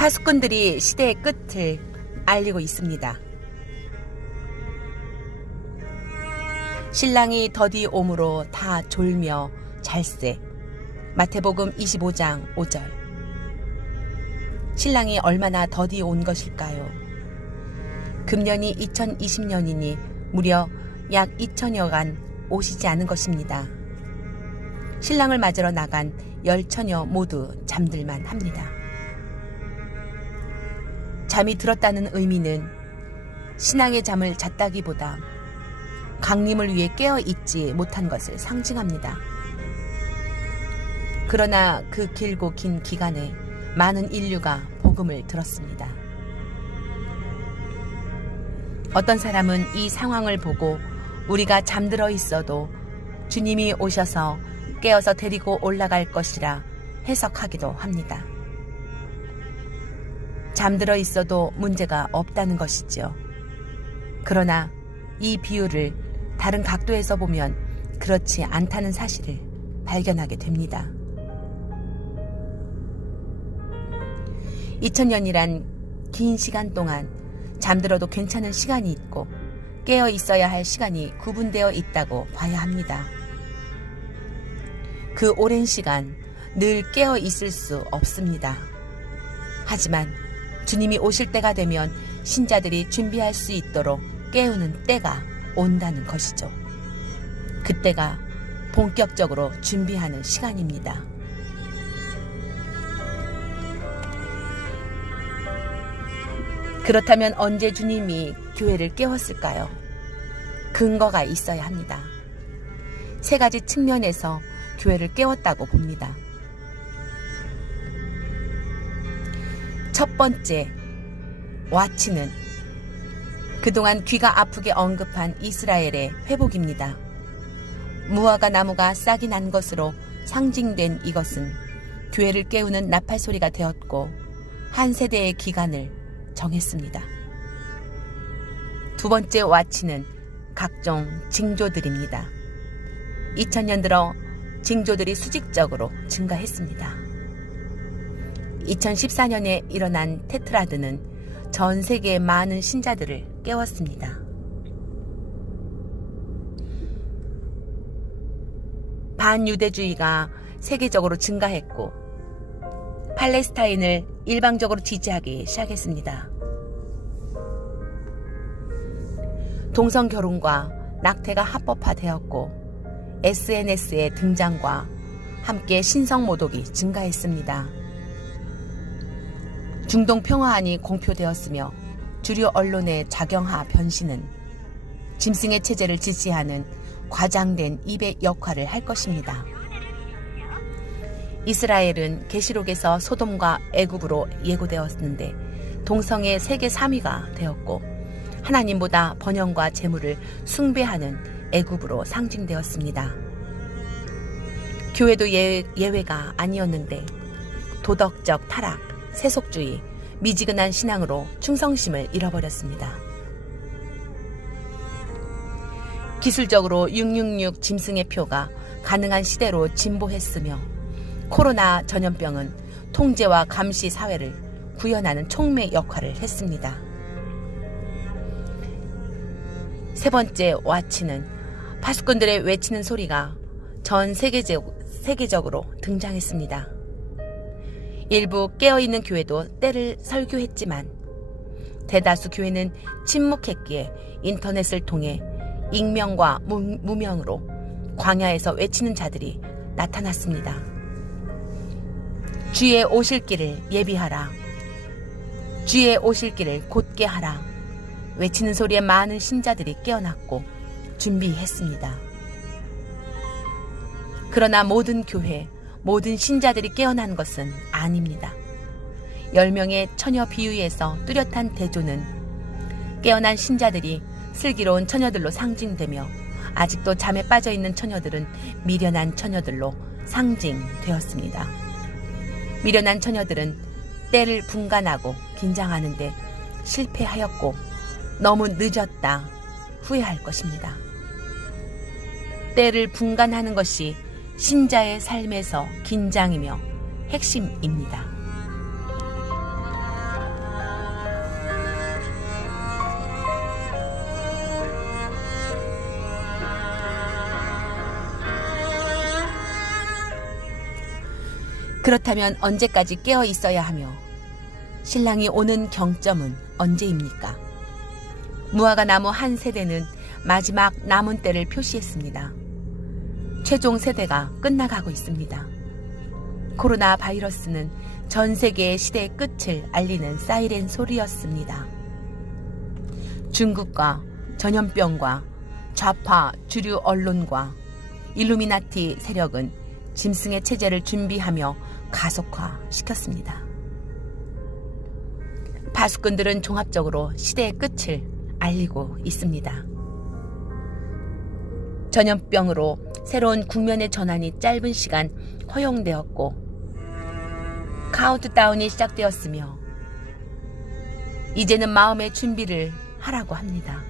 파수꾼들이 시대의 끝을 알리고 있습니다. 신랑이 더디 옴으로 다 졸며 잘세. 마태복음 25장 5절. 신랑이 얼마나 더디 온 것일까요? 금년이 2020년이니 무려 약 2000여간 오시지 않은 것입니다. 신랑을 맞으러 나간 10처녀 모두 잠들만 합니다. 잠이 들었다는 의미는 신앙의 잠을 잤다기보다 강림을 위해 깨어있지 못한 것을 상징합니다. 그러나 그 길고 긴 기간에 많은 인류가 복음을 들었습니다. 어떤 사람은 이 상황을 보고 우리가 잠들어 있어도 주님이 오셔서 깨어서 데리고 올라갈 것이라 해석하기도 합니다. 잠들어 있어도 문제가 없다는 것이죠. 그러나 이 비유를 다른 각도에서 보면 그렇지 않다는 사실을 발견하게 됩니다. 2000년이란 긴 시간 동안 잠들어도 괜찮은 시간이 있고 깨어 있어야 할 시간이 구분되어 있다고 봐야 합니다. 그 오랜 시간 늘 깨어 있을 수 없습니다. 하지만 주님이 오실 때가 되면 신자들이 준비할 수 있도록 깨우는 때가 온다는 것이죠. 그때가 본격적으로 준비하는 시간입니다. 그렇다면 언제 주님이 교회를 깨웠을까요? 근거가 있어야 합니다. 세 가지 측면에서 교회를 깨웠다고 봅니다. 첫 번째, 와치는 그동안 귀가 아프게 언급한 이스라엘의 회복입니다. 무화과 나무가 싹이 난 것으로 상징된 이것은 교회를 깨우는 나팔 소리가 되었고 한 세대의 기간을 정했습니다. 두 번째 와치는 각종 징조들입니다. 2000년 들어 징조들이 수직적으로 증가했습니다. 2014년에 일어난 테트라드는 전 세계의 많은 신자들을 깨웠습니다. 반유대주의가 세계적으로 증가했고 팔레스타인을 일방적으로 지지하기 시작했습니다. 동성결혼과 낙태가 합법화되었고 SNS의 등장과 함께 신성모독이 증가했습니다. 중동 평화안이 공표되었으며 주류 언론의 작영화 변신은 짐승의 체제를 지지하는 과장된 입의 역할을 할 것입니다. 이스라엘은 계시록에서 소돔과 애굽으로 예고되었는데 동성의 세계 3위가 되었고 하나님보다 번영과 재물을 숭배하는 애굽으로 상징되었습니다. 교회도 예외가 아니었는데 도덕적 타락, 세속주의, 미지근한 신앙으로 충성심을 잃어버렸습니다. 기술적으로 666 짐승의 표가 가능한 시대로 진보했으며 코로나 전염병은 통제와 감시 사회를 구현하는 촉매 역할을 했습니다. 세 번째 와치는 파수꾼들의 외치는 소리가 전 세계적으로 등장했습니다. 일부 깨어있는 교회도 때를 설교했지만 대다수 교회는 침묵했기에 인터넷을 통해 익명과 무명으로 광야에서 외치는 자들이 나타났습니다. 주의 오실 길을 예비하라. 주의 오실 길을 곧게 하라. 외치는 소리에 많은 신자들이 깨어났고 준비했습니다. 그러나 모든 교회, 모든 신자들이 깨어난 것은 아닙니다. 10명의 처녀 비유에서 뚜렷한 대조는 깨어난 신자들이 슬기로운 처녀들로 상징되며 아직도 잠에 빠져있는 처녀들은 미련한 처녀들로 상징되었습니다. 미련한 처녀들은 때를 분간하고 긴장하는데 실패하였고 너무 늦었다 후회할 것입니다. 때를 분간하는 것이 신자의 삶에서 긴장이며 핵심입니다. 그렇다면 언제까지 깨어 있어야 하며 신랑이 오는 경점은 언제입니까? 무화과 나무 한 세대는 마지막 남은 때를 표시했습니다. 최종 세대가 끝나가고 있습니다. 코로나 바이러스는 전 세계의 시대의 끝을 알리는 사이렌 소리였습니다. 중국과 전염병과 좌파 주류 언론과 일루미나티 세력은 짐승의 체제를 준비하며 가속화시켰습니다. 파수꾼들은 종합적으로 시대의 끝을 알리고 있습니다. 전염병으로 새로운 국면의 전환이 짧은 시간 허용되었고 카운트다운이 시작되었으며 이제는 마음의 준비를 하라고 합니다.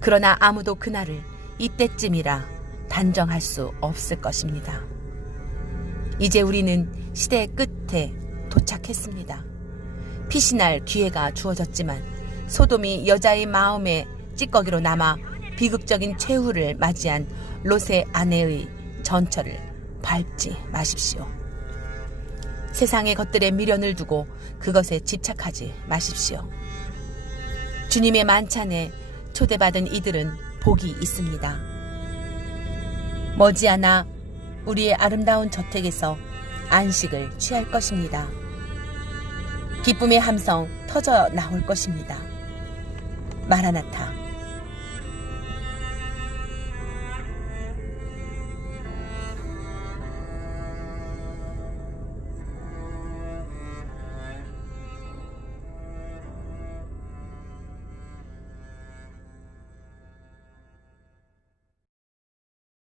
그러나 아무도 그날을 이때쯤이라 단정할 수 없을 것입니다. 이제 우리는 시대의 끝에 도착했습니다. 피신할 기회가 주어졌지만 소돔이 여자의 마음의 찌꺼기로 남아 비극적인 최후를 맞이한 롯의 아내의 전철을 밟지 마십시오. 세상의 것들에 미련을 두고 그것에 집착하지 마십시오. 주님의 만찬에 초대받은 이들은 복이 있습니다. 머지않아 우리의 아름다운 저택에서 안식을 취할 것입니다. 기쁨의 함성 터져 나올 것입니다. 마라나타.